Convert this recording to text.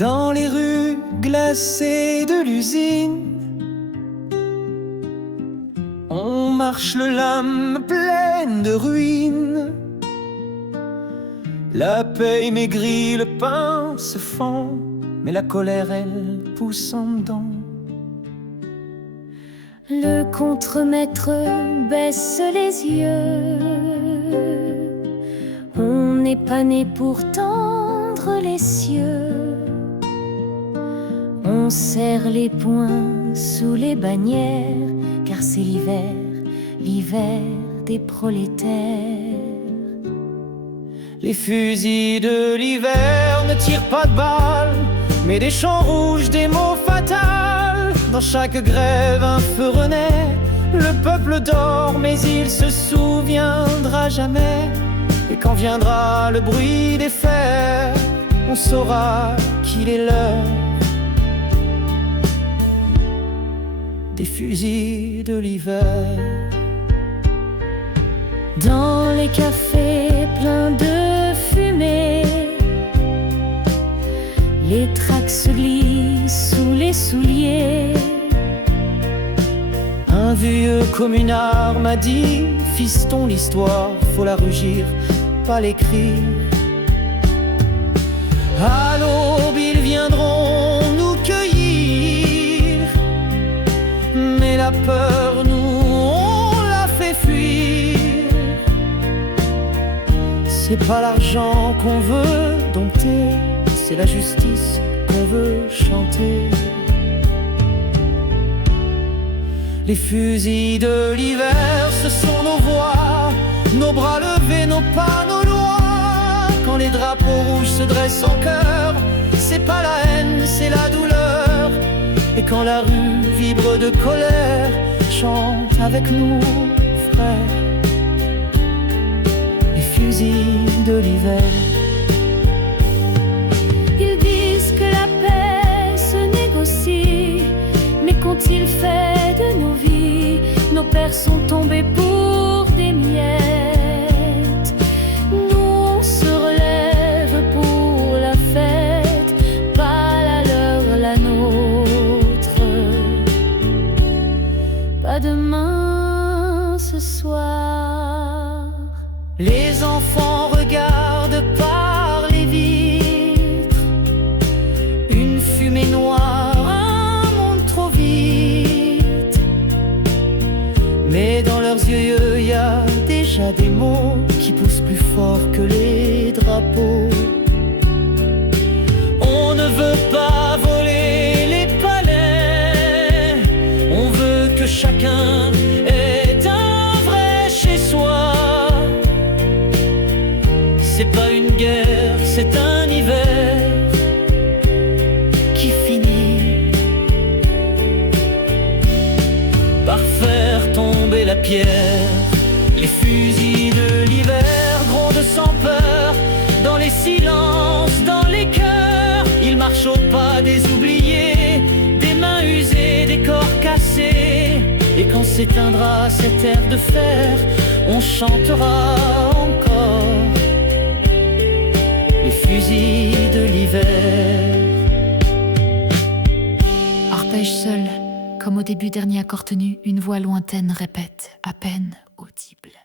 Dans les rues glacées de l'usine, on marche le lame pleine de ruines. La paye maigrit, le pain se fend, mais la colère, elle, pousse en dedans. Le contremaître baisse les yeux. On n'est pas né pour tendre les cieux. On serre les poings sous les bannières, car c'est l'hiver, l'hiver des prolétaires. Les fusils de l'hiver ne tirent pas de balles, mais des chants rouges, des mots fatals. Dans chaque grève un feu renaît. Le peuple dort, mais il se souviendra jamais. Et quand viendra le bruit des fers, on saura qu'il est l'heure des fusils de l'hiver. Dans les cafés pleins de fumée, les tracts se glissent sous les souliers. Un vieux communard m'a dit: fiston, l'histoire, faut la rugir, pas l'écrire. À l'aube, ils viendront nous cueillir, mais la peur, nous, on la fait fuir. C'est pas l'argent qu'on veut dompter, c'est la justice qu'on veut chanter. Les fusils de l'hiver, ce sont nos voix, nos bras levés, nos pas, nos lois. Quand les drapeaux rouges se dressent en chœur, c'est pas la haine, c'est la douleur. Et quand la rue vibre de colère, chante avec nous, frères, les fusils de l'hiver. Ils disent que la paix se négocie, mais qu'ont-ils fait de nos vies? Nos pères sont tombés pour des miettes. Nous on se relève pour la fête, pas la leur, la nôtre. Pas demain, ce soir. Les enfants regardent par les vitres, une fumée noire, un monde trop vite. Mais dans leurs yeux, y a déjà des mots qui poussent plus fort que les drapeaux. On ne veut pas voler les palais, on veut que chacun ait un vrai chez soi. C'est pas une guerre, c'est un hiver qui finit par faire tomber la pierre. Les fusils de l'hiver grondent sans peur, dans les silences, dans les cœurs. Ils marchent au pas des oubliés, des mains usées, des corps cassés. Et quand s'éteindra cette ère de fer, on chantera encore les fusils de l'hiver. Arpège seul, comme au début dernier accord tenu, une voix lointaine répète, à peine audible.